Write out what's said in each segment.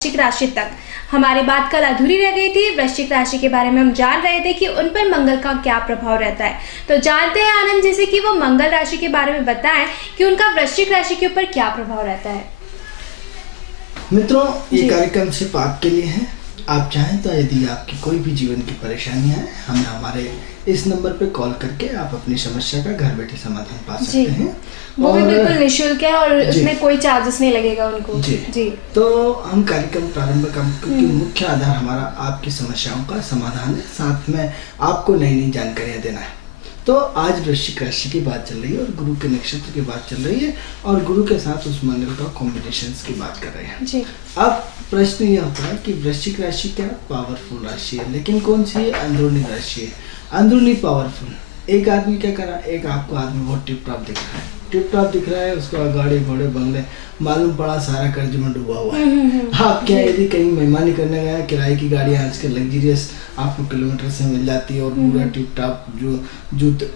वृश्चिक राशि तक हमारी बात कल अधूरी रह गई थी। वृश्चिक राशि के बारे में हम जान रहे थे कि उन पर मंगल का क्या प्रभाव रहता है। तो जानते हैं आनंद जी से कि वो मंगल राशि के बारे में बताएं कि उनका वृश्चिक राशि के ऊपर क्या प्रभाव रहता है। मित्रों, ये कार्यक्रम सिर्फ आपके लिए है। आप चाहें तो यदि आपकी कोई भी जीवन की परेशानियां हैं, हमें हमारे इस नंबर पे कॉल करके आप अपनी समस्या का घर बैठे समाधान पा सकते हैं। वो भी बिल्कुल निःशुल्क है और उसमें कोई चार्जेस नहीं लगेगा उनको। जी। तो हम कार्यक्रम प्रारंभ करें क्योंकि मुख्य आधार हमारा आपकी समस्याओं का समाधान है, साथ में आपको नई नई जानकारियां देना है। तो आज वृश्चिक राशि की बात चल रही है और गुरु के नक्षत्र की बात चल रही है और गुरु के साथ उस मंगल का कॉम्बिनेशन की बात कर रहे हैं जी। अब प्रश्न यह होता है कि वृश्चिक राशि क्या पावरफुल राशि है, लेकिन कौन सी है? अंदरूनी राशि है, अंदरूनी पावरफुल। एक आदमी क्या करा, एक आपको आदमी बहुत टिप टॉप दिख रहा है, टिप टॉप दिख रहा है, उसको गाड़ी घोड़े बंगले, मालूम पड़ा सारा कर्ज में डूबा हुआ है। आप क्या यदि कहीं मेहमानी करने गए, किराए की गाड़ी आजकल लग्जरियस आपको किलोमीटर से मिल जाती है और पूरा टिप टॉप जो जूते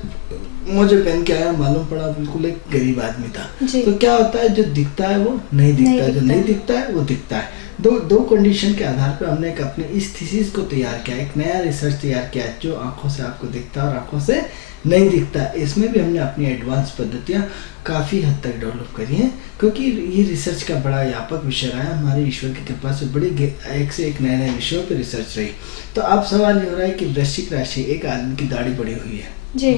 मोजे पहन के आया, मालूम पड़ा बिल्कुल एक गरीब आदमी था। तो क्या होता है, जो दिखता है वो नहीं दिखता, जो नहीं दिखता है वो दिखता है। दो कंडीशन के आधार पर हमने एक अपने इस थीसिस को तैयार किया, एक नया रिसर्च तैयार किया जो आंखों से आपको दिखता है और आंखों से नहीं दिखता। इसमें भी हमने अपनी एडवांस पद्धतियां काफ़ी हद तक डेवलप करी हैं, क्योंकि ये रिसर्च का बड़ा व्यापक विषय रहा है। हमारे ईश्वर की कृपा से बड़ी एक से एक नए नए विषयों पर रिसर्च रही। तो अब सवाल ये हो रहा है कि वृश्चिक राशि, एक आदमी की दाढ़ी बड़ी हुई है,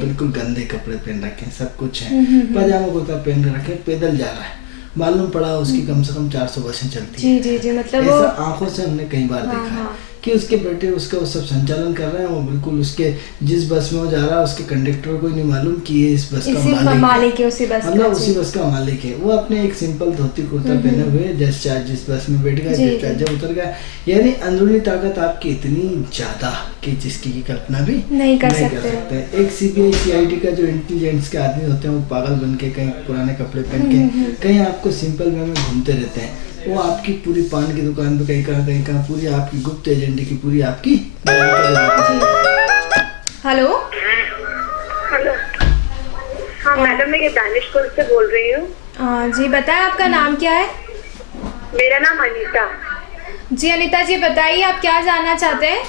बिल्कुल गंदे कपड़े पहन रखे हैं, सब कुछ है, पजामा कुर्ता पहन रखे, पैदल जा रहा है, मालूम पड़ा उसकी कम से कम 400 बसें चलती है। जी, मतलब ऐसा आंखों से हमने कई बार देखा है कि उसके बेटे उसका वो सब संचालन कर रहे हैं, वो बिल्कुल उसके जिस बस में वो जा रहा है उसके कंडक्टर को ही नहीं मालूम कि ये इस बस का मालिक है, मतलब उसी बस का मालिक है। वो अपने एक सिंपल धोती कुर्ता पहने हुए जिस बस में बैठ गया, जब उतर गया, यानी अंदरूनी ताकत आपकी इतनी ज्यादा कि जिसकी की कल्पना भी नहीं कर सकते। एक CBI CID का जो इंटेलिजेंस के आदमी होते हैं वो पागल बन के कहीं पुराने कपड़े पहन के कहीं आपको सिंपल वे में घूमते रहते हैं। वो आपकी पूरी पान की दुकान पे कहीं कहाँ पूरी आपकी गुप्त एजेंडे की पूरी आपकी। हेलो हाँ मैडम, मैं ये दानिशपुर से बोल रही हूँ। जी बताएं, आपका नाम क्या है? मेरा नाम अनीता। जी अनीता जी बताइए, आप क्या जानना चाहते हैं?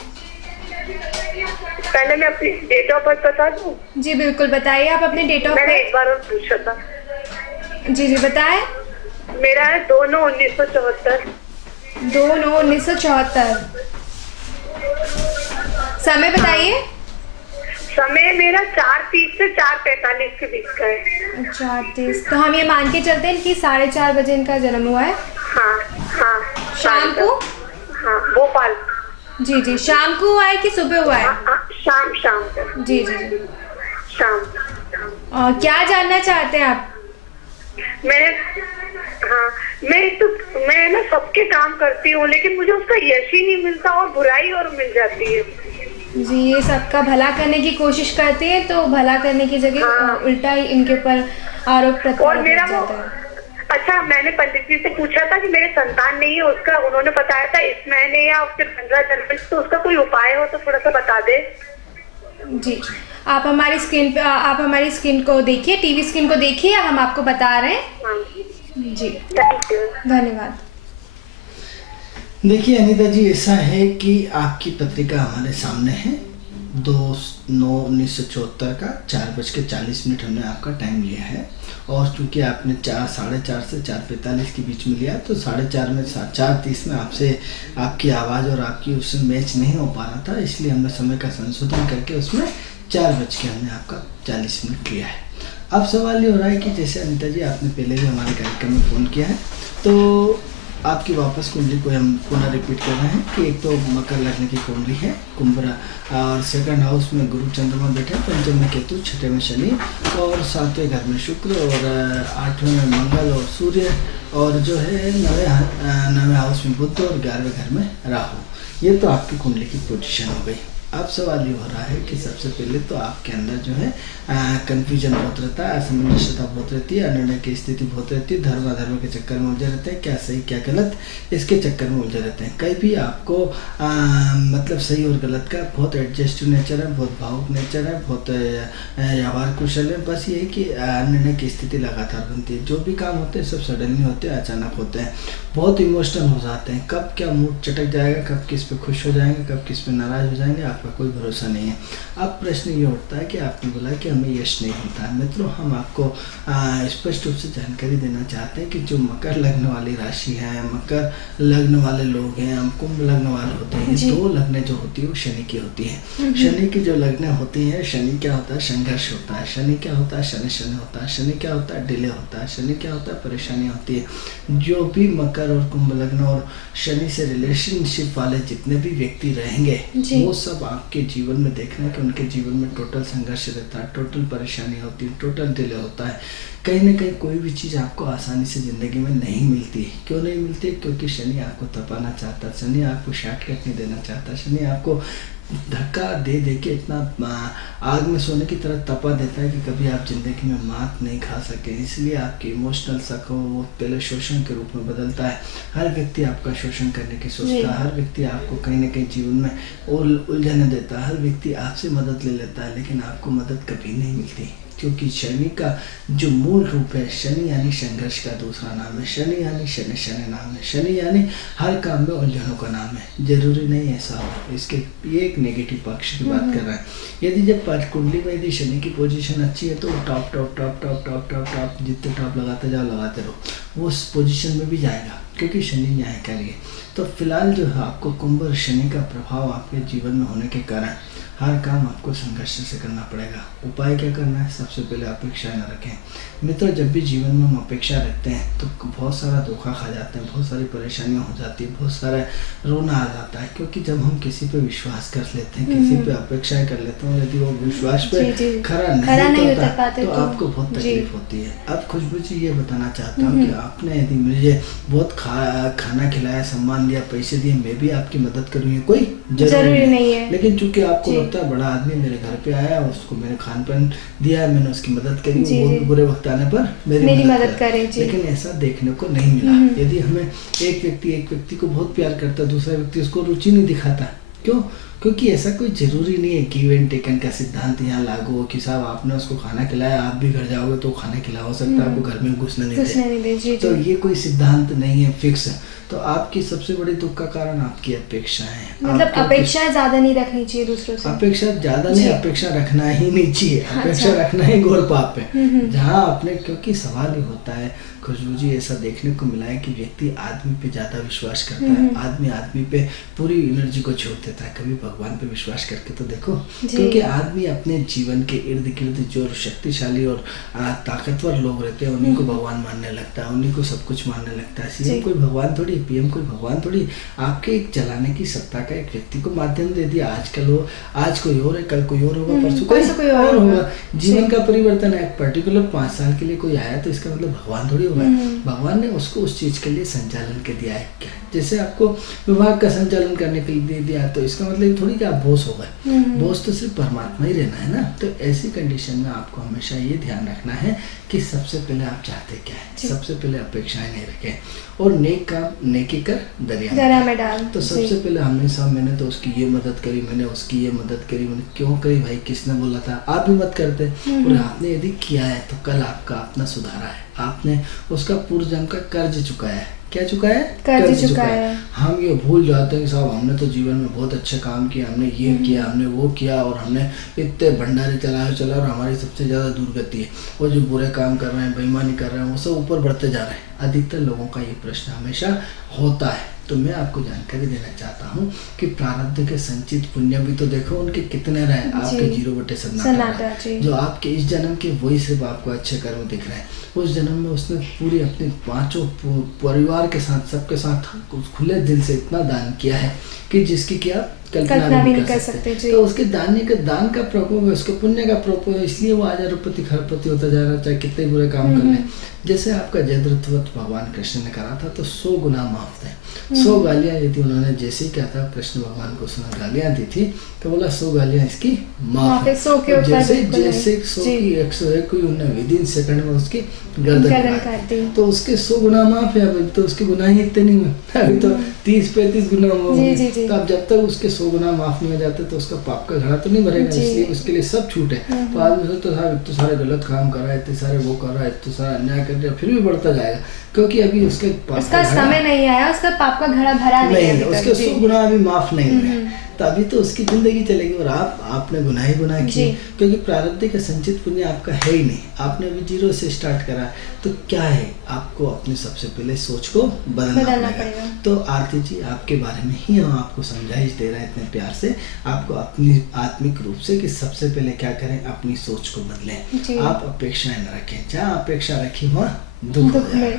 पहले मैं अपनी डेट ऑफ बर्थ बता दूँ? जी बिल्कुल बताइए, आप अपने डेट ऑफ बर्थ। मैंने एक बार और पूछा था। जी बताएं। मेरा है 2/9/1974। 2/9/1974। समय बताइए। समय मेरा 4:30 से 4:45 के बीच का है। 4:30, तो हम ये मान के चलते हैं कि 4:30 बजे इनका जन्म हुआ है। हाँ। शाम को? हाँ, भोपाल। जी शाम को हुआ है कि सुबह हुआ है? शाम को। जी शाम। और क्या जानना चाहते हैं आप? मैं ना सबके काम करती हूँ, लेकिन मुझे उसका यश ही नहीं मिलता और बुराई और मिल जाती है। जी, ये सबका भला करने की कोशिश करते हैं तो भला करने की जगह उल्टा ही इनके ऊपर आरोप प्रत्यारोप लग जाता है। अच्छा, मैंने पंडित जी से पूछा था कि मेरे संतान नहीं है उसका, उन्होंने बताया था इस महीने या उसके 15 जनवरी, तो उसका कोई उपाय हो तो थोड़ा सा बता दे। जी, आप हमारी स्क्रीन को देखिए, टीवी स्क्रीन को देखिए, हम आपको बता रहे हैं। जी धन्यवाद। देखिए अनीता जी, ऐसा है कि आपकी पत्रिका हमारे सामने है। 2/9/1974 का 4:40 हमने आपका टाइम लिया है और चूंकि आपने 4:30 से 4:45 के बीच में लिया, तो 4:30 में 4:30 में आपसे आपकी आवाज़ और आपकी उससे मैच नहीं हो पा रहा था, इसलिए हमने समय का संशोधन करके उसमें 4:00 हमने आपका 40 मिनट लिया है। अब सवाल ये हो रहा है कि जैसे अनीता जी आपने पहले भी हमारे कार्यक्रम में फ़ोन किया है, तो आपकी वापस कुंडली को हम पुनः रिपीट कर रहे हैं कि एक तो मकर लग्न की कुंडली है, कुंभ, और सेकंड हाउस में गुरु चंद्रमा बैठे, पंचम में केतु, छठे में शनि और 7वें घर में शुक्र और 8वें में मंगल और सूर्य और जो है 9वें हाउस में बुध और 11वें घर में राहु। ये तो आपकी कुंडली की पोजीशन हो गई। अब सवाल ये हो रहा है कि सबसे पहले तो आपके अंदर जो है कन्फ्यूजन बहुत रहता है, असमंजसता बहुत रहती है, अनिर्णय की स्थिति बहुत रहती है, धर्म अधर्म के चक्कर में उलझे रहते हैं, क्या सही क्या गलत इसके चक्कर में उलझे रहते हैं। कहीं भी आपको मतलब सही और गलत का बहुत एडजस्टिव नेचर है, बहुत भावुक नेचर है, बहुत व्यवहार कुशल है। बस ये है कि निर्णय की स्थिति लगातार बनती है। जो भी काम होते हैं सब सडनली होते हैं, अचानक होते हैं, बहुत इमोशनल हो जाते हैं। कब क्या मूड चटक जाएगा, कब किस पे खुश हो जाएंगे, कब किस पे नाराज हो जाएंगे, आपका कोई भरोसा नहीं है। अब प्रश्न ये उठता है कि आपने बोला कि हमें यश नहीं मिलता है। मित्रों, हम आपको स्पष्ट रूप से जानकारी देना चाहते हैं कि जो मकर लग्न वाली राशि है, मकर लग्न वाले लोग हैं, हम कुंभ लग्न वाले होते हैं, दो लग्न जो होती है वो शनि की होती है। शनि की जो लग्न होती है, शनि क्या होता है, संघर्ष होता है। शनि क्या होता है, शनि शनि होता है। शनि क्या होता है, डिले होता है। शनि क्या होता है, परेशानी होती है। जो भी मकर और कुंभ लग्न और शनि से रिलेशनशिप वाले जितने भी व्यक्ति रहेंगे, वो सब आपके जीवन में देखना है कि उनके जीवन में टोटल संघर्ष रहता है, टोटल परेशानी होती है, टोटल डिले होता है। कहीं ना कहीं कोई भी चीज़ आपको आसानी से ज़िंदगी में नहीं मिलती। क्यों नहीं मिलती? क्योंकि शनि आपको तपाना चाहता है, शनि आपको शॉर्टकट नहीं देना चाहता, शनि आपको धक्का दे दे के इतना आग में सोने की तरह तपा देता है कि कभी आप ज़िंदगी में मात नहीं खा सके। इसलिए आपकी इमोशनल सको वो पहले शोषण के रूप में बदलता है। हर व्यक्ति आपका शोषण करने की सोचता है, हर व्यक्ति आपको कहीं ना कहीं जीवन में उलझने देता है, हर व्यक्ति आपसे मदद ले लेता है, लेकिन आपको मदद कभी नहीं मिलती। क्योंकि शनि का जो मूल रूप है, शनि यानी संघर्ष का दूसरा नाम है, शनि यानी शनि शनि नाम है, शनि यानी हर काम में उलझनों का नाम है। जरूरी नहीं ऐसा हो, इसके ये एक नेगेटिव पक्ष की बात कर रहा है। यदि जब कुंडली में यदि शनि की पोजीशन अच्छी है तो top top top top top top top जितने टॉप लगाते जाओ लगाते रहो, वो उस पोजीशन में भी जाएगा क्योंकि शनि न्यायकारी है। तो फिलहाल जो है आपको कुंभ और शनि का प्रभाव आपके जीवन में होने के कारण हर काम आपको संघर्ष से करना पड़ेगा। उपाय क्या करना है? सबसे पहले अपेक्षा न रखें। मित्रों, जब भी जीवन में हम अपेक्षा रखते हैं तो बहुत सारा धोखा खा जाते हैं, बहुत सारी परेशानियां हो जाती है, बहुत सारा रोना आ जाता है। क्योंकि जब हम किसी पे विश्वास कर लेते हैं, किसी पे अपेक्षाएं कर लेते हैं, यदि वो विश्वास पे खरा नहीं उतरता तो आपको बहुत तकलीफ होती है। अब खुशबू जी ये बताना चाहता हूँ कि आपने यदि मुझे बहुत खाना खिलाया, सम्मान दिया, पैसे दिए, मैं भी आपकी मदद करूँगी, कोई जरूरी नहीं है। लेकिन चूंकि आपको लगता है बड़ा आदमी मेरे घर पे आया, उसको मैंने खान पान दिया, मैंने उसकी मदद करी, वो भी बुरे वक्त आने पर मेरी मदद करे। लेकिन ऐसा देखने को नहीं मिला। यदि हमें एक व्यक्ति को बहुत प्यार करता है, दूसरा व्यक्ति उसको रुचि नहीं दिखाता, क्यों? क्योंकि ऐसा कोई जरूरी नहीं है कि गिव एंड टेकन का सिद्धांत यहाँ लागू हो कि साहब आपने उसको खाना खिलाया, आप भी घर जाओगे तो खाना खिला, हो सकता है आपको घर में घुसने नहीं दे। तो ये कोई सिद्धांत नहीं है फिक्स। तो आपकी सबसे बड़ी दुख का कारण आपकी अपेक्षाएं हैं। मतलब अपेक्षाएं ज्यादा नहीं रखनी चाहिए दूसरों से। अपेक्षा ज्यादा नहीं, अपेक्षा रखना ही नहीं चाहिए। अपेक्षा रखना ही घोर पाप है। जहाँ आपने, क्योंकि सवाल ही होता है खुशबू जी, ऐसा देखने को मिला है कि व्यक्ति आदमी पे ज्यादा विश्वास करता है, आदमी पे पूरी एनर्जी को छोड़ देता है। कभी भगवान पे विश्वास करके तो देखो, क्योंकि आदमी अपने जीवन के इर्द गिर्द जो शक्तिशाली और ताकतवर लोग रहते हैं उन्हीं को भगवान मानने लगता है, उन्हीं को सब कुछ मानने लगता है। सीएम कोई भगवान थोड़ी, पीएम कोई भगवान थोड़ी। आपके एक चलाने की सत्ता का एक व्यक्ति को माध्यम दे दिया। आज कोई और है, कल कोई और होगा, परसों कोई और होगा। जीवन का परिवर्तन है। पर्टिकुलर 5 साल के लिए कोई आया तो इसका मतलब भगवान थोड़ी होगा। भगवान ने उसको उस चीज के लिए संचालन के दिया है। जैसे आपको विभाग का संचालन करने के लिए दिया तो इसका मतलब थोड़ी कि आप बॉस हो गए। बॉस तो सिर्फ परमात्मा ही रहना है ना। तो ऐसी कंडीशन में आपको हमेशा ये ध्यान रखना है कि सबसे पहले आप चाहते क्या है। सबसे पहले अपेक्षाएं नहीं रखें और नेक काम नेकी कर दरिया में डाल। तो सबसे पहले हमेशा मैंने तो उसकी ये मदद करी, मैंने उसकी ये मदद करी, मैंने क्यों करी भाई? किसने बोला था? आप भी मत करते। और आपने यदि किया है तो कल आपका अपना सुधारा है, आपने उसका पूर्व जन्म का कर्ज चुकाया है। क्या चुकाया है? कर्ज चुकाया है। हम ये भूल जाते हैं कि साहब हमने तो जीवन में बहुत अच्छा काम किया, हमने ये किया, हमने वो किया और हमने इतने भंडारे चला और हमारी सबसे ज़्यादा दुर्गति है। वो जो बुरे काम कर रहे हैं, बेईमानी कर रहे हैं, वो सब ऊपर बढ़ते जा रहे हैं। अधिकतर लोगों का ये प्रश्न हमेशा होता है। तो मैं आपको जानकारी देना चाहता हूँ कि प्रारब्ध के संचित पुण्य भी तो देखो उनके कितने रहे। आपके 0/7 जो आपके इस जन्म के वही सिर्फ आपको अच्छे कर्म दिख रहे हैं। उस जन्म में उसने पूरी अपने 5 परिवार के साथ, सबके साथ खुले दिल से इतना दान किया है कि जिसकी कि आप कल्पना भी नहीं कर सकते जी। तो उसके दान का प्रकोप है, उसके पुण्य का प्रकोप है, इसलिए वो आज अरबपति खरबपति होता जा रहा है, चाहे कितने बुरे काम कर ले। जैसे आपका जयद्रथवत भगवान कृष्ण ने करा था तो 100 गुना माफ थे। 100 गालियां यदि उन्होंने जैसे ही क्या था कृष्ण भगवान को उसने गालियां दी थी तो बोला 100 गालियां इसकी माफ है। 100 के ऊपर जैसे बिल्कुल नहीं। 100 की 101 हुई उन्होंने विदिन सेकंड में उसकी गर्दन गर्दन काट काट दी। दी। तो उसके 100 गुना माफ है, अभी तो उसके गुनाह ही इतने नहीं हुए, अभी तो 30-35 गुना जी, हुए। जी, जी। तो अब जब तक उसके 100 गुना माफ नहीं हो जाते तो उसका पाप का घड़ा तो नहीं भरेगा, जी। इसलिए उसके लिए सब छूट है। तो आदमी सोचता था इतने सारे गलत काम कर रहा है, इतने सारे वो कर रहा है, इतने सारा अन्याय कर रहा है, फिर भी बढ़ता जाएगा क्योंकि अभी उसके पाप उसका का घड़ा समय नहीं आया, उसका पाप का घड़ा भरा नहीं है नहीं, अभी तक, उसके जी। 100 गुना अभी माफ नहीं हुए, तो अभी तो उसकी जिंदगी चलेगी और आपने गुनाह ही गुनाह किए, जी। क्योंकि प्रारब्ध का संचित पुण्य आपका है ही नहीं। आपने अभी 0 से स्टार्ट करा, तो क्या है, आपको अपनी सबसे पहले सोच को बदलना पड़ेगा। तो आरती जी आपके बारे में ही हम आपको समझाइश दे रहे हैं इतने प्यार से, आपको अपनी आत्मिक रूप से कि सबसे पहले क्या करें, अपनी सोच को बदलें। आप अपेक्षाएं न रखें, जहाँ अपेक्षा रखी वहाँ दुख हो जाएगा।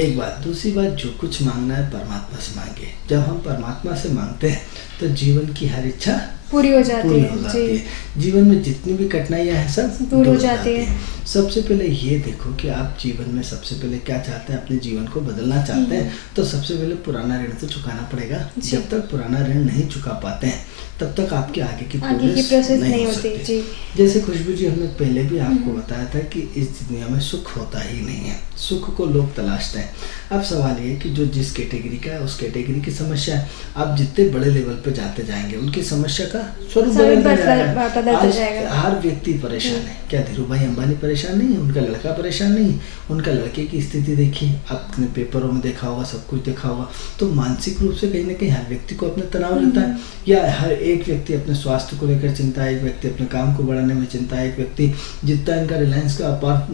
एक बात, दूसरी बात, जो कुछ मांगना है परमात्मा से मांगे। जब हम परमात्मा से मांगते हैं तो जीवन की हर इच्छा पूरी हो जाती है। जीवन में जितनी भी कठिनाइयां हैं सब दूर हो जाती है। सबसे पहले ये देखो कि आप जीवन में सबसे पहले क्या चाहते हैं, अपने जीवन को बदलना चाहते हैं, तो सबसे पहले पुराना ऋण तो चुकाना पड़ेगा। जब तक पुराना ऋण नहीं चुका पाते हैं तब तक आपके आगे की प्रोसेस नहीं हो सकती। जैसे खुशबू जी, हमने पहले भी आपको बताया था कि इस दुनिया में सुख होता ही नहीं है, सुख को लोग तलाशते हैं। अब सवाल ये कि जो जिस कैटेगरी का है उस कैटेगरी की समस्या है, आप जितने बड़े लेवल पे जाते जाएंगे उनकी समस्या का स्वरूप बदलता जाएगा। हर व्यक्ति परेशान है। क्या धीरू भाई अंबानी परेशान नहीं है? उनका लड़का परेशान नहीं है? उनका लड़के की स्थिति देखिए, आपने पेपरों में देखा होगा, सब कुछ देखा होगा। तो मानसिक रूप से कहीं ना कहीं हर व्यक्ति को अपना तनाव रहता है, या हर एक व्यक्ति अपने स्वास्थ्य को लेकर चिंता है, एक व्यक्ति अपने काम को बढ़ाने में चिंता है, एक व्यक्ति जितना इनका रिलायंस का अपार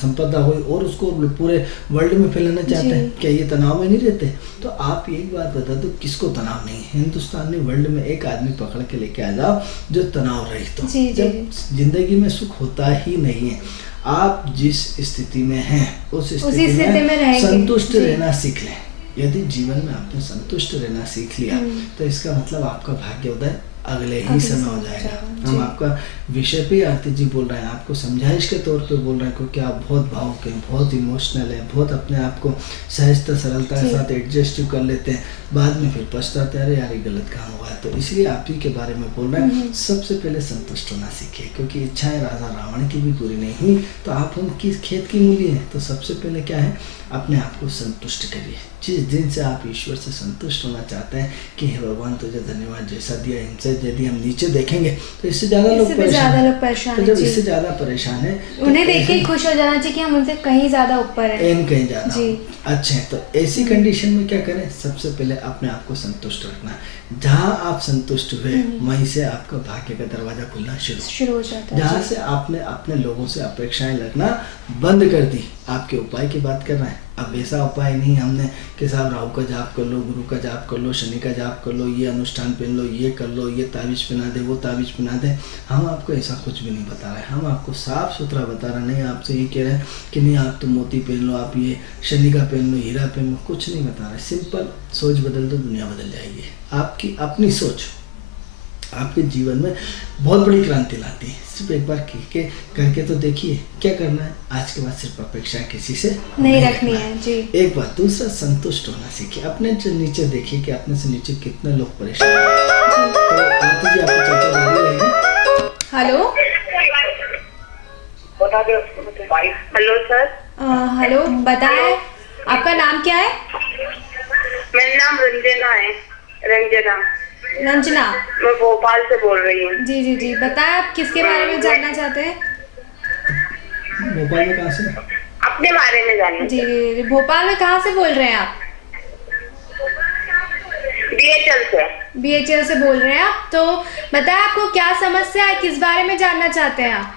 संपदा हो और उसको पूरे वर्ल्ड में फैलाना चाहते हैं। क्या ये तनाव में नहीं रहते? तो आप एक बात बता दो, किसको तनाव नहीं है? हिंदुस्तान में वर्ल्ड में एक आदमी पकड़ के लेके आ जाओ जो तनाव रहित हो। जब जिंदगी में सुख होता ही नहीं है, आप जिस स्थिति में हैं उस स्थिति में संतुष्ट रहना सीख लें। यदि जीवन में आपने संतुष्ट रहना सीख लिया तो इसका मतलब आपका भाग्योदय अगले ही समय हो जाएगा। हम आपका विषय पे आरती जी बोल रहे हैं, आपको समझाइश के तौर पे बोल रहे हैं, क्योंकि आप बहुत भावुक हैं, बहुत इमोशनल है, बहुत अपने आप को सहजता सरलता के साथ एडजस्ट कर लेते हैं, बाद में फिर पछताते हैं, अरे यार ये गलत काम हुआ है। तो इसलिए आप ही के बारे में बोल रहे हैं, सबसे पहले संतुष्ट होना सीखिए, क्योंकि इच्छाएं राजा रावण की भी पूरी नहीं हुई तो आप हम किस खेत की मूली हैं। तो सबसे पहले क्या है, अपने आप को संतुष्ट करिए। जिस दिन से आप ईश्वर से संतुष्ट होना चाहते हैं कि हे भगवान तुझे धन्यवाद, जैसा दिया इनसे यदि हम नीचे देखेंगे तो इससे ज्यादा लोग परेशान हैं। तो जब इससे ज्यादा परेशान है उन्हें देख के खुश हो जाना चाहिए कि हम उनसे कहीं ज्यादा ऊपर हैं, कहीं ज्यादा अच्छे हैं। तो ऐसी कंडीशन में क्या करें, सबसे पहले अपने आप को संतुष्ट रखना। जहाँ आप संतुष्ट हुए वहीं से आपका भाग्य का दरवाजा खुलना शुरू हो जाता है। जहाँ से आपने अपने लोगों से अपेक्षाएं रखना बंद कर दी, आपके उपाय की बात कर रहे हैं। अब वैसा उपाय नहीं हमने कि साहब राहु का जाप कर लो, गुरु का जाप कर लो, शनि का जाप कर लो, ये अनुष्ठान पहन लो, ये कर लो, ये ताबीज पहना दे, वो ताबीज पहना दे। हम आपको ऐसा कुछ भी नहीं बता रहे, हम आपको साफ सुथरा बता रहे नहीं। आपसे ये कह रहे हैं कि नहीं आप तो मोती पहन लो, आप ये शनि का पहन लो, हीरा पहन लो, कुछ नहीं बता रहे। सिंपल सोच बदल दो, दुनिया बदल जाएगी। आपकी अपनी सोच आपके जीवन में बहुत बड़ी क्रांति लाती है। सिर्फ एक बार करके तो देखिए, क्या करना है। आज के बाद सिर्फ अपेक्षा किसी से नहीं रखनी है जी। एक बात, दूसरा संतुष्ट होना सीखिए। अपने नीचे देखिए कि अपने से नीचे कितने लोग परेशान हैं। तो आरती जी आपकी चर्चा जारी रहेगी। Hello hello sir. हेलो, बताएं आपका नाम क्या है? मेरा नाम रंजना, मैं भोपाल से बोल रही हूँ। जी जी जी, बताएं आप किसके बारे में जानना चाहते हैं? भोपाल में कहाँ से? अपने बारे में जानना। जी, भोपाल में कहाँ से बोल रहे हैं आप? बीएचएल से। बीएचएल से बोल रहे हैं आप। तो बताएं आपको क्या समस्या है, किस बारे में जानना चाहते हैं आप?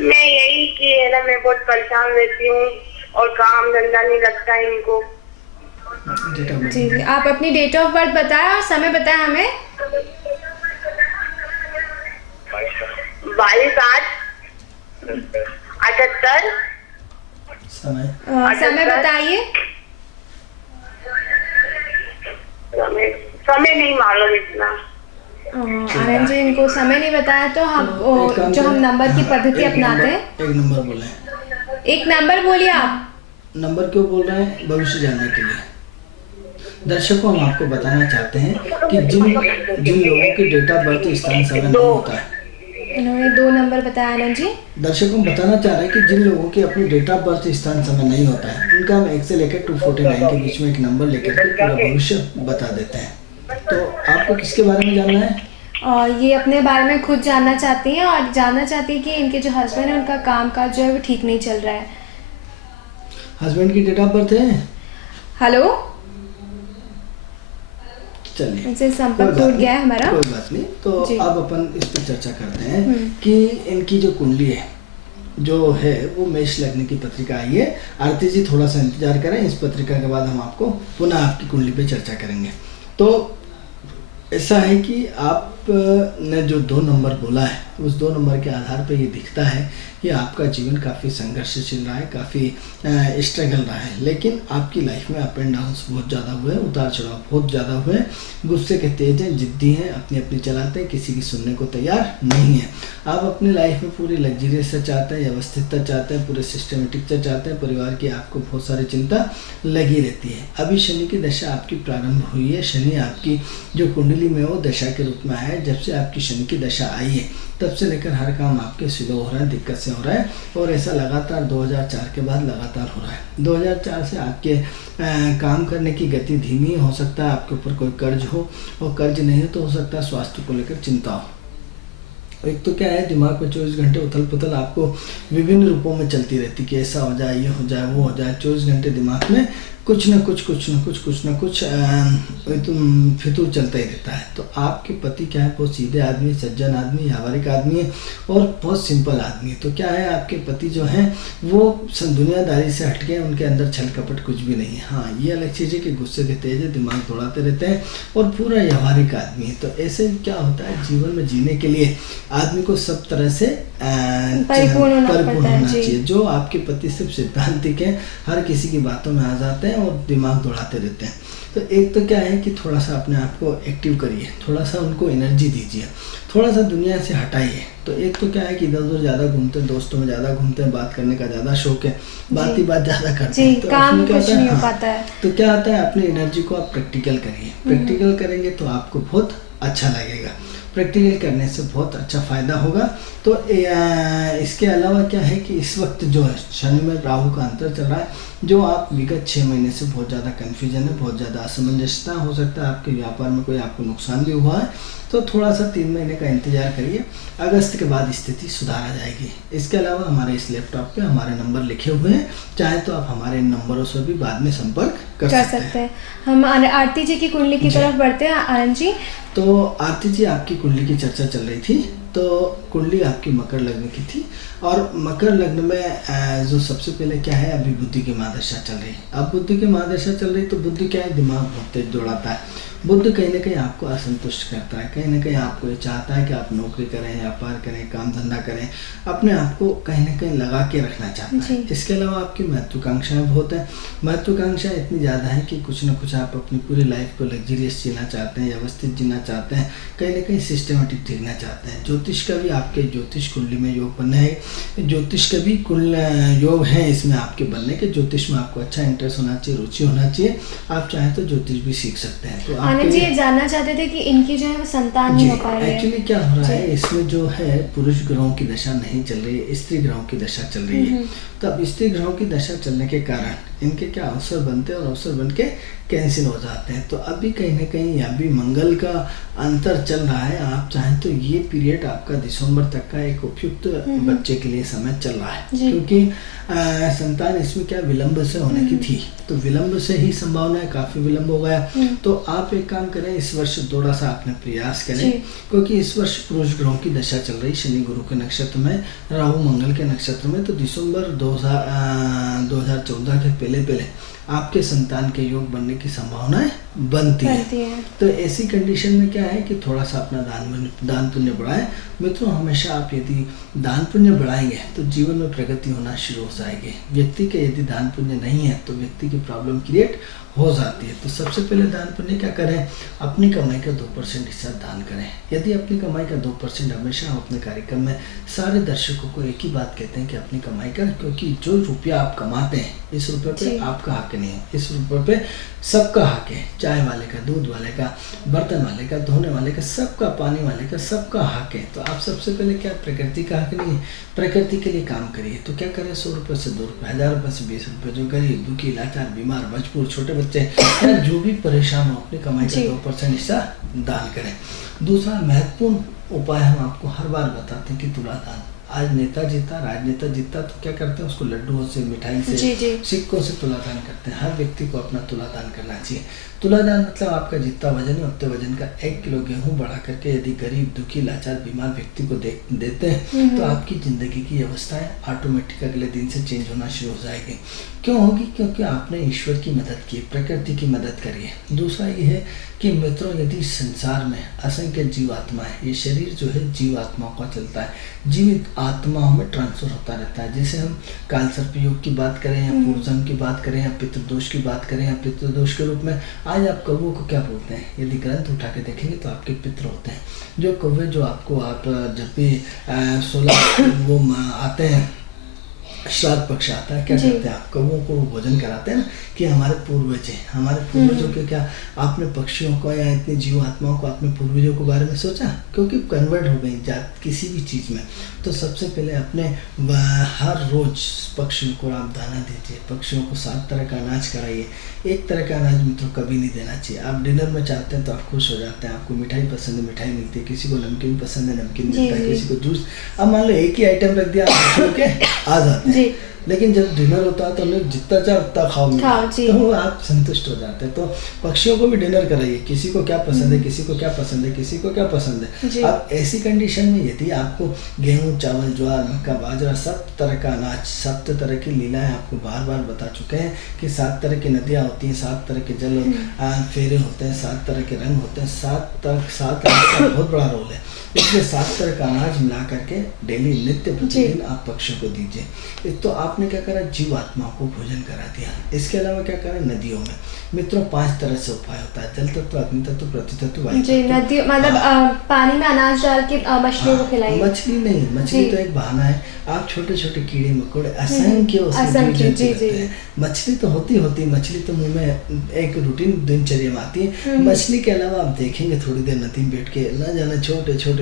मैं यही कि है ना, मैं बहुत परेशान रहती हूँ और काम धंधा नहीं लगता है इनको। जी जी, आप अपनी डेट ऑफ बर्थ बताएं और समय बताएं हमें। 22/8/78। समय बताइए। समय नहीं मालूम इतना। आनंद जी, इनको समय नहीं बताया तो हम एक काम जो हम करें, नंबर की हाँ, पद्धति एक अपनाते नंबर- हैं। एक नंबर बोले। एक नंबर बोलिए आप। नंबर क्यों बोल रहे हैं? भविष्य जानने के लिए। दर्शकों, हम आपको बताना चाहते हैं कि जिन लोगों की डेट ऑफ बर्थ स्थान समय नहीं होता है, इन्होंने 2 नंबर बताया आनंद जी। दर्शकों हम बताना चाह रहे हैं कि जिन लोगों की अपनी डेट ऑफ बर्थ स्थान समय नहीं होता है, उनका हम 1 से लेकर 249 के बीच में एक नंबर लेकर के पूरा भविष्य बता देते हैं। तो आपको किसके बारे में जानना है? और ये अपने बारे में खुद जानना चाहती हैं और जानना चाहती है कि इनके जो हस्बैंड है उनका काम काज जो है वो ठीक नहीं चल रहा है। हस्बैंड की डेट ऑफ बर्थ है? हेलो, चलिए, इनसे कोई संपर्क बात टूट नहीं, गया है हमारा। कोई बात नहीं। तो जी। अब अपन इस पर चर्चा करते हैं कि इनकी जो कुंडली है जो है वो मेष लग्न की पत्रिका आई है। आरती जी थोड़ा सा इंतजार करें, इस पत्रिका के बाद हम आपको पुनः आपकी कुंडली पे चर्चा करेंगे। तो ऐसा है कि आप ने जो 2 नंबर बोला है, उस 2 नंबर के आधार पर ये दिखता है कि आपका जीवन काफ़ी संघर्षशील रहा है, काफ़ी स्ट्रगल रहा है। लेकिन आपकी लाइफ में अप एंड डाउन्स बहुत ज़्यादा हुए हैं, उतार चढ़ाव बहुत ज़्यादा हुए हैं। गुस्से के तेज हैं, जिद्दी हैं, अपनी अपनी चलाते हैं, किसी की सुनने को तैयार नहीं है। आप अपनी लाइफ में पूरी लग्जरियस से चाहते हैं, व्यवस्थितता चाहते हैं, पूरे सिस्टमेटिक से चाहते हैं। परिवार की आपको बहुत सारी चिंता लगी रहती है। अभी शनि की दशा आपकी प्रारंभ हुई है। शनि आपकी जो कुंडली में वो दशा के रूप में आया है। जब से आपकी शनि की दशा आई है तब से लेकर हर काम आपके स्लो हो रहा है, दिक्कत से हो रहा है। और ऐसा लगातार 2004 के बाद लगातार हो रहा है। 2004 से आपके काम करने की गति धीमी हो सकता है, आपके ऊपर कोई कर्ज हो, और कर्ज नहीं हो तो हो सकता है स्वास्थ्य को लेकर चिंता हो। एक तो क्या है, दिमाग में 24 घंटे उथल पुथल आपको विभिन्न रूपों में चलती रहती कि ऐसा हो जाए, ये हो जाए, वो हो जाए। 24 घंटे दिमाग में कुछ न कुछ फितूर चलता ही रहता है। तो आपके पति क्या है, बहुत सीधे आदमी, सज्जन आदमी, व्यावहारिक आदमी है और बहुत सिंपल आदमी है। तो क्या है, आपके पति जो हैं वो दुनियादारी से हट गए, उनके अंदर छल कपट कुछ भी नहीं है। हाँ, ये अलग चीज़ है कि गुस्से के तेज है, दिमाग दौड़ाते रहते हैं और पूरा व्यावहारिक आदमी है। तो ऐसे क्या होता है, जीवन में जीने के लिए आदमी को सब तरह से परिपूर्ण होना चाहिए। जो आपके पति सिर्फ सिद्धांतिक है, हर किसी की बातों में आ जाते हैं और दिमाग दौड़ाते रहते हैं। तो एक तो क्या है कि थोड़ा सा अपने आप को एक्टिव करिए, थोड़ा सा उनको एनर्जी दीजिए, थोड़ा सा दुनिया से हटाइए। तो एक तो क्या है कि इधर उधर ज़्यादा घूमते हैं, दोस्तों में ज़्यादा घूमते हैं, बात करने का ज़्यादा शौक है, बात ही बात ज़्यादा करते हैं, तो काम क्या कुछ होता है, नहीं हो हाँ, पाता है। तो क्या होता है, अपनी एनर्जी को आप प्रैक्टिकल करिए। प्रैक्टिकल करेंगे तो आपको बहुत अच्छा लगेगा। प्रैक्टिकल करने से बहुत अच्छा फ़ायदा होगा। तो इसके अलावा क्या है कि इस वक्त जो है शनि में राहु का अंतर चल रहा है, जो आप विगत 6 महीने से बहुत ज़्यादा कन्फ्यूजन है, बहुत ज़्यादा असमंजसता हो सकता है, आपके व्यापार में कोई आपको नुकसान भी हुआ है। तो थोड़ा सा 3 महीने का इंतजार करिए, अगस्त के बाद स्थिति सुधार आ जाएगी। इसके अलावा हमारे इस लैपटॉप पे हमारे नंबर लिखे हुए हैं, चाहे तो आप हमारे इन नंबरों से भी बाद में संपर्क कर सकते हैं। हम आरती जी की कुंडली की तरफ बढ़ते हैं। आनंद जी, तो आरती जी, आपकी कुंडली की चर्चा चल रही थी। तो कुंडली आपकी मकर लग्न की थी और मकर लग्न में जो सबसे पहले क्या है, अभी बुद्धि की महादशा चल रही है। अब बुद्धि की महादशा चल रही तो बुद्धि क्या है, दिमाग बहुत तेज दौड़ाता है। बुद्ध कहीं ना कहीं आपको असंतुष्ट करता है, कहीं ना कहीं आपको ये चाहता है कि आप नौकरी करें, व्यापार करें, काम धंधा करें, अपने आप को कहीं ना कहीं लगा के रखना चाहता है। इसके अलावा आपकी महत्वाकांक्षाएं बहुत हैं। महत्वाकांक्षाएं इतनी ज़्यादा हैं कि कुछ ना कुछ आप अपनी पूरी लाइफ को लग्जरियस जीना चाहते हैं, व्यवस्थित जीना चाहते हैं, कहीं ना कहीं सिस्टमेटिक जीना चाहते हैं। ज्योतिष का भी आपके ज्योतिष कुंडली में योग बनना है, ज्योतिष का भी कुल योग है इसमें आपके बनने के। ज्योतिष में आपको अच्छा इंटरेस्ट होना चाहिए, रुचि होना चाहिए। आप चाहें तो ज्योतिष भी सीख सकते हैं। तो आनंद जी ये जानना चाहते थे कि इनकी जो है वो संतान नहीं हो पा रही है। एक्चुअली क्या हो रहा है, इसमें जो है पुरुष ग्रहों की दशा नहीं चल रही है, स्त्री ग्रहों की दशा चल रही है। तो अब स्त्री ग्रहों की दशा चलने के कारण इनके क्या अवसर बनते हैं और अवसर बन के कैंसिल हो जाते हैं। तो अभी कहीं ना कहीं यहाँ भी मंगल का अंतर चल रहा है। आप चाहें तो ये पीरियड आपका दिसंबर तक का एक उपयुक्त बच्चे के लिए समय चल रहा है, क्योंकि संतान इसमें क्या विलंब से होने की थी, तो विलंब से ही संभावना है, काफी विलंब हो गया। तो आप एक काम करें, इस वर्ष थोड़ा सा आपने प्रयास करें, क्योंकि इस वर्ष पुरुष ग्रहों की दशा चल रही, शनि गुरु के नक्षत्र में, राहु मंगल के नक्षत्र में। तो दिसंबर 2014 के पहले आपके संतान के योग बनने की संभावनाएं बनती है। तो ऐसी कंडीशन में क्या है कि थोड़ा सा अपना दान पुण्य बढ़ाएं। मित्रों, हमेशा आप यदि दान पुण्य बढ़ाएंगे तो जीवन में प्रगति होना शुरू हो जाएगी। व्यक्ति के यदि दान पुण्य नहीं है तो व्यक्ति की प्रॉब्लम क्रिएट हो जाती है। तो सबसे पहले दान पुण्य क्या करें, अपनी कमाई का 2% हिस्सा दान करें। यदि अपनी कमाई का 2%, हमेशा हम अपने कार्यक्रम में सारे दर्शकों को एक ही बात कहते हैं कि अपनी कमाई का, क्योंकि जो रुपया आप कमाते हैं इस रुपये पे आपका हक नहीं है, इस रुपये पे सबका हक है। चाय वाले का, दूध वाले का, बर्तन वाले का, धोने वाले का, सबका, पानी वाले का, सबका हक है। तो आप सबसे पहले क्या, प्रकृति का हक नहीं है, प्रकृति के लिए काम करिए। तो क्या करें, 100 रुपये से 2 रुपये, 1000 रुपये से 20 रुपये, जो गरीब, दुखी, लाचार, बीमार, मजबूर, छोटे बच्चे या जो भी परेशान हो, अपनी कमाई का 2% हिस्सा दान करें। दूसरा महत्वपूर्ण उपाय हम आपको हर बार बताते हैं कि तुला दान। आज नेता जीता, राजनेता जीता तो क्या करते हैं, उसको लड्डुओं से, मिठाई से, सिक्कों से तुला दान करते हैं। हर व्यक्ति को अपना तुला दान करना चाहिए। तुला दान मतलब आपका जितना वजन है उतने वजन का 1 किलो गेहूं बढ़ा करके यदि गरीब, दुखी, लाचार, बीमार व्यक्ति को देते हैं तो आपकी जिंदगी की अवस्थाएं ऑटोमेटिक अगले दिन से चेंज होना शुरू हो जाएगी। क्यों होगी, क्योंकि आपने ईश्वर की मदद की, प्रकृति की मदद करी है। दूसरा ये है कि मित्रों, यदि संसार में असंख्य जीवात्मा है, ये शरीर जो है जीवात्माओं का चलता है, जीवित आत्माओं में ट्रांसफर होता रहता है। जैसे हम काल सर्प योग की बात करें या पूर्वजन्म की बात करें या पितृदोष की बात करें या पितृदोष के रूप में आज आप कौवों को क्या बोलते हैं, यदि ग्रंथ उठा के देखेंगे तो आपके पितृ होते हैं। जो कौवे जो आपको आप जब भी 16 वो आते हैं, श्राद्ध पक्ष आता है, क्या करते हैं, आप कौवों को भोजन कराते हैं ना, कि हमारे पूर्वज हैं। हमारे पूर्वजों के क्या, आपने पक्षियों को या इतनी जीवात्माओं को, अपने पूर्वजों के बारे में सोचा, क्योंकि कन्वर्ट हो गई जात किसी भी चीज़ में। तो सबसे पहले अपने हर रोज पक्षियों को आप दाना दीजिए, पक्षियों को 7 तरह का अनाज कराइए। एक तरह का अनाज मित्रों कभी नहीं देना चाहिए। आप डिनर में चाहते हैं तो आप खुश हो जाते हैं, आपको मिठाई पसंद है, मिठाई मिलती है, किसी को नमकीन पसंद है, नमकीन मिलता है, किसी को जूस। अब मान लो एक ही आइटम रख दिया, आप खुश होके आ जाते हैं। लेकिन जब डिनर होता है तो लोग जितना चाहे उतना खाओ, तो आप संतुष्ट हो जाते हैं। तो पक्षियों को भी डिनर कराइए, किसी को क्या पसंद है, किसी को क्या पसंद है, किसी को क्या पसंद है। अब ऐसी कंडीशन में यदि आपको गेहूं, चावल, ज्वार, मक्का, बाजरा, 7 तरह का अनाज, 7 तरह की लीलाएं आपको बार बार बता चुके हैं कि 7 तरह की नदियाँ होती हैं, 7 तरह के जल फेरे होते हैं, 7 तरह के रंग होते हैं, 7 तरह का बहुत बड़ा रोल है। इसलिए 7 तरह का अनाज मिला करके डेली, नित्य प्रतिदिन आप पक्षियों को दीजिए। तो आपने क्या करा, जीवात्माओं को भोजन करा दिया। इसके अलावा क्या करें, नदियों में मित्रों 5 तरह से उपाय होता है, जल तत्व, अग्नि तत्व, पृथ्वी तत्व, वायु तत्व। नदी मतलब पानी में अनाज डाल के मछलियों को खिलाइए। मछली नहीं, मछली तो एक बहाना है। आप छोटे छोटे कीड़े मकोड़े असंख्य हैं। मछली तो होती मछली तो मुंह में एक रूटीन दिनचर्या में आती है। मछली के अलावा आप देखेंगे थोड़ी देर नदी में बैठ के, न जाने छोटे छोटे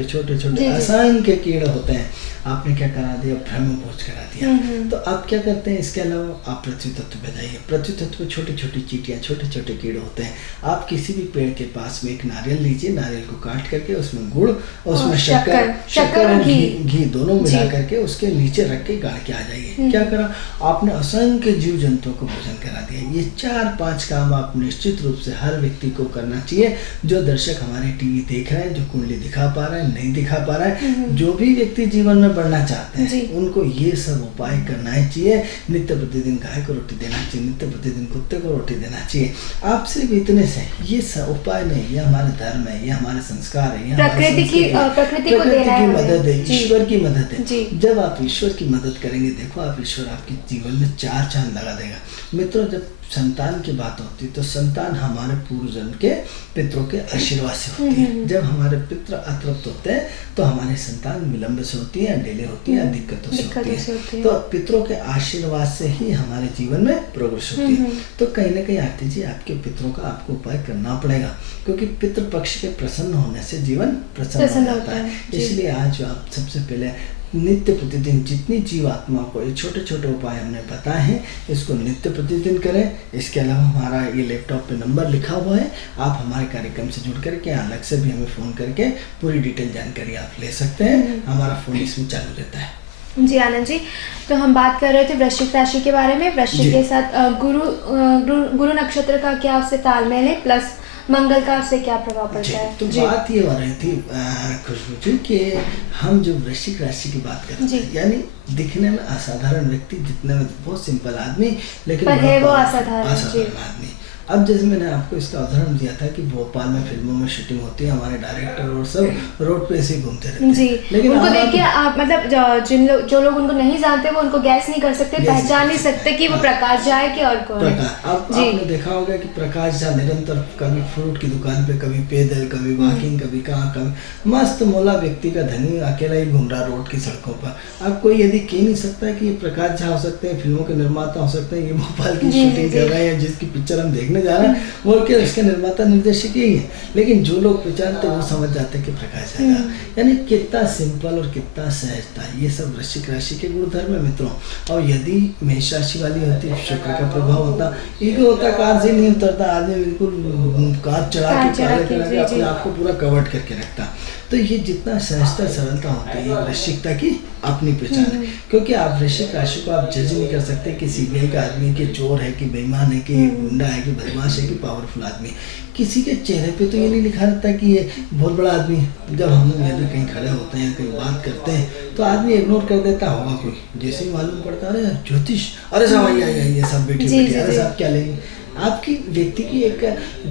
असंख्य कीड़े होते हैं। आपने क्या करा दिया, ब्रह्म भोज करा दिया। तो आप क्या करते हैं, इसके अलावा आप पृथ्वी तत्व पे जाइए। पृथ्वी तत्व में छोटी छोटी चींटियां, छोटे छोटे कीड़े होते हैं। आप किसी भी पेड़ के पास में एक नारियल लीजिए, नारियल को काट करके उसमें गुड़ और उसमें शक्कर और घी दोनों मिला करके उसके नीचे रख के गाड़ के आ जाइए। क्या करा, आपने असंख्य जीव जंतुओं को भोजन करा दिया। ये 4-5 काम आप निश्चित रूप से हर व्यक्ति को करना चाहिए। जो दर्शक हमारे टीवी देख रहे हैं, जो कुंडली दिखा पा रहे हैं, नहीं दिखा पा रहे हैं, जो भी व्यक्ति जीवन में बढ़ना चाहते हैं, उनको ये सब उपाय करना ही चाहिए। नित्य प्रतिदिन गाय को रोटी देना चाहिए, नित्य प्रतिदिन कुत्ते को रोटी देना चाहिए। आप सिर्फ इतने से, ये सब उपाय नहीं, ये हमारे धर्म है, ये हमारे संस्कार है, ये प्रकृति की मदद है, ईश्वर की मदद है। जब आप ईश्वर की मदद करेंगे, देखो आप, ईश्वर आपके जीवन में 4 चांद लगा देगा। मित्रों, जब संतान की बात होती है तो संतान हमारे पूर्वजन्म के पितरों के आशीर्वाद से होती है। जब हमारे पितृ अतृप्त होते हैं तो हमारी संतान विलंब से होती है, डिले होती है, दिक्कतों से होती है। तो पितरों के आशीर्वाद से ही हमारे जीवन में प्रोग्रेस होती है। तो कहीं ना कहीं आरती जी, आपके पितरों का आपको उपाय करना पड़ेगा, क्योंकि पितृ पक्ष के प्रसन्न होने से जीवन प्रसन्न हो जाता है। इसलिए आज आप सबसे पहले नित्य प्रतिदिन जितनी जीवात्माओं को ये छोटे छोटे उपाय हमने बताए हैं, इसको नित्य प्रतिदिन करें। इसके अलावा हमारा ये लैपटॉप पे नंबर लिखा हुआ है, आप हमारे कार्यक्रम से जुड़ करके अलग से भी हमें फ़ोन करके पूरी डिटेल जानकारी आप ले सकते हैं। हमारा फ़ोन इसमें चालू रहता है। जी आनंद जी, तो हम बात कर रहे थे वृश्चिक राशि के बारे में। वृश्चिक के साथ गुरु नक्षत्र का क्या उससे तालमेल है, प्लस मंगल का उससे क्या प्रभाव जी, पड़ता है? तो बात ये हो रही थी खुशबू जी कि हम जो वृश्चिक राशि की बात कर रहे थे, यानी दिखने में असाधारण व्यक्ति, दिखने में बहुत सिंपल आदमी, लेकिन पर है वो बड़ा असाधारण, जी। आदमी। अब जैसे मैंने आपको इसका उदाहरण दिया था कि भोपाल में फिल्मों में शूटिंग होती है, हमारे डायरेक्टर और सब रोड पे ऐसे ही घूमते रहते हैं। जी, लेकिन उनको हम देख के आप मतलब जो लोग उनको नहीं जानते वो उनको गैस नहीं कर सकते, पहचान नहीं सकते कि वो प्रकाश झा है कि और कौन है। अब आपने देखा होगा कि प्रकाश झा निरंतर कभी फ्रूट की दुकान पे, कभी पैदल, कभी वॉकिंग, कभी कहाँ, कभी मस्त मोला व्यक्ति का धनी अकेला ही घूम रहा रोड की सड़कों पर। अब कोई यदि कह नहीं सकता कि ये प्रकाश झा हो सकते हैं, फिल्मों के निर्माता हो सकते हैं, ये भोपाल की शूटिंग कर रहे हैं, जिसकी पिक्चर हम देखने जा रहे हैं वो के उसके निर्माता निर्देशक यही है। लेकिन जो लोग पहचानते वो समझ जाते हैं कि प्रकाश झा, यानी कितना सिंपल और कितना सहजता, ये सब वृश्चिक राशि के गुणधर्म है मित्रों। और यदि मेष राशि वाली होती है, शुक्र का प्रभाव होता, ईगो होता, कार से नहीं उतरता, आदमी बिल्कुल कार चढ़ा के अपने आप को पूरा कवर्ड करके रखता। तो ये जितना सहजता सरलता होती है, ये वृश्चिकता की अपनी पहचान है। क्योंकि आप वृश्चिक राशि को आप जज नहीं कर सकते कि सीबीआई का आदमी, कि चोर है, कि बेईमान है, कि गुंडा है, कि बदमाश है, कि पावरफुल आदमी। किसी के चेहरे पे तो ये नहीं लिखा रहता कि ये बहुत बड़ा आदमी है। जब हम यदि कहीं खड़े होते हैं, कहीं बात करते हैं, तो आदमी इग्नोर कर देता होगा कोई, जैसे ही मालूम पड़ता अरे ज्योतिष, अरे साहब ये सब बैठी अरे साहब क्या लेंगे। आपकी व्यक्ति की एक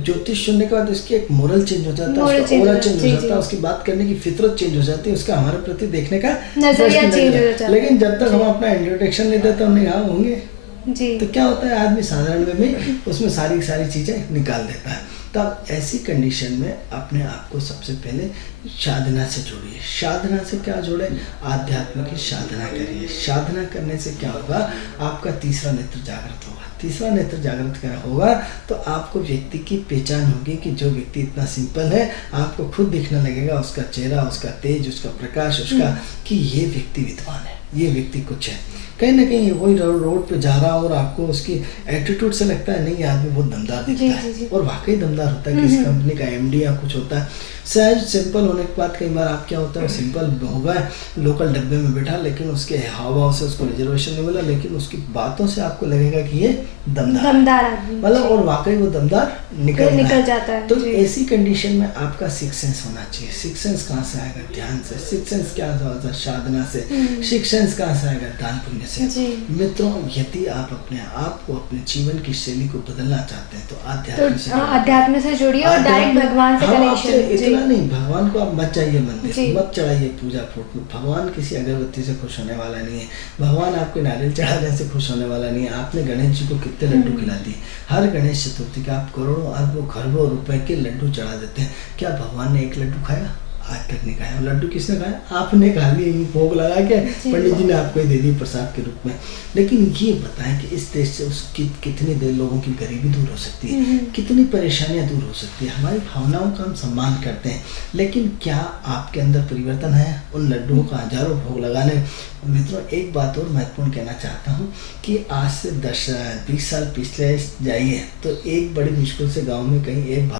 ज्योतिष सुनने के बाद उसकी एक मोरल चेंज हो जाता है, उसका ऑरा चेंज हो जाता है, उसकी बात करने की फितरत चेंज हो जाती है, उसका हमारे प्रति देखने का नजरिया चेंज हो जाता है। लेकिन जब तक हम अपना इंट्रोडक्शन नहीं देते, हमने कहा होंगे जी, तो क्या होता है, आदमी साधारण वे में उसमें सारी चीजें निकाल देता है। तो आप ऐसी कंडीशन में अपने आप को सबसे पहले साधना से जोड़िए। साधना से क्या जोड़े, आध्यात्म की साधना करिए। साधना करने से क्या होगा, आपका तीसरा नेत्र जागृत होगा। तीसरा नेत्र जागृत होगा तो आपको व्यक्ति की पहचान होगी कि जो व्यक्ति इतना सिंपल है, आपको खुद दिखने लगेगा उसका चेहरा, उसका तेज, उसका प्रकाश, उसका कि ये व्यक्ति विद्वान है, ये व्यक्ति कुछ है। कहीं ना कहीं वही रोड पे जा रहा और आपको उसकी एटीट्यूड से लगता है नहीं ये आदमी बहुत दमदार दिखता है, और वाकई दमदार होता है, किसी कंपनी का एमडी या कुछ होता है। सहज सिंपल होने के बाद कई बार आप क्या होता है, सिंपल होगा, लोकल डब्बे में बैठा, लेकिन उसके हाव से उसको रिजर्वेशन नहीं मिला, लेकिन उसकी बातों से आपको लगेगा कि ये दमदार आदमी, मतलब, और वाकई वो दमदार निकल जाता है। तो ऐसी कंडीशन में आपका सिक्स सेंस होना चाहिए। सिक्स सेंस कहाँ से आएगा, ध्यान से। सिक्स सेंस क्या होता है, साधना से। सिक्स सेंस कहाँ से आएगा, दान पुण्य से। मित्रों, यदि आप अपने आप को, अपने जीवन की शैली को बदलना चाहते हैं तो अध्यात्म से जुड़िए और डायरेक्ट भगवान से कनेक्शन। इतना नहीं, भगवान को आप मत जाइए मंदिर, मत चढ़ाइए पूजा फूट। भगवान किसी अगरबत्ती से खुश होने वाला नहीं है, भगवान आपके नारियल चढ़ाने से खुश होने वाला नहीं है। आपने गणेश जी को कितने लड्डू खिला दिए, हर गणेश चतुर्थी का आप करोड़ों अरबों खरबों रुपए के लड्डू चढ़ा देते हैं। क्या भगवान ने एक लड्डू खाया? आज तक नहीं खाया। लड्डू किसने खाया? आपने खा लिए, भोग लगा के पंडित जी ने आपको दे दी प्रसाद के रूप में। लेकिन ये बताएं कि इस देश से उसकी कितनी देर लोगों की गरीबी दूर हो सकती है, कितनी परेशानियां दूर हो सकती है। हमारी भावनाओं का हम सम्मान करते हैं, लेकिन क्या आपके अंदर परिवर्तन है उन लड्डुओं का हजारों भोग लगाने? मित्रों, एक बात और महत्वपूर्ण कहना चाहता हूँ कि आज से 10-20 साल पिछले जाइए तो एक बड़ी मुश्किल से गाँव में कहीं एक